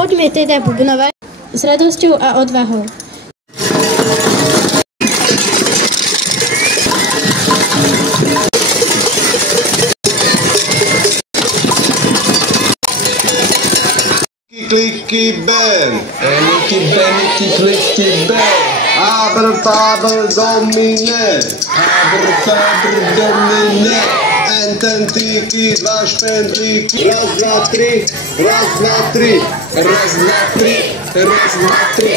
Poďme teda bubnovať s radosťou a odvahou. Klicky Ben, Nicky Benny, Klicky Ben, Abracadabra domine, domine, ententíky, dva špentlíky, raz, dva, tri, raz, dva, tri, raz, dva, tri, raz, dva, tri.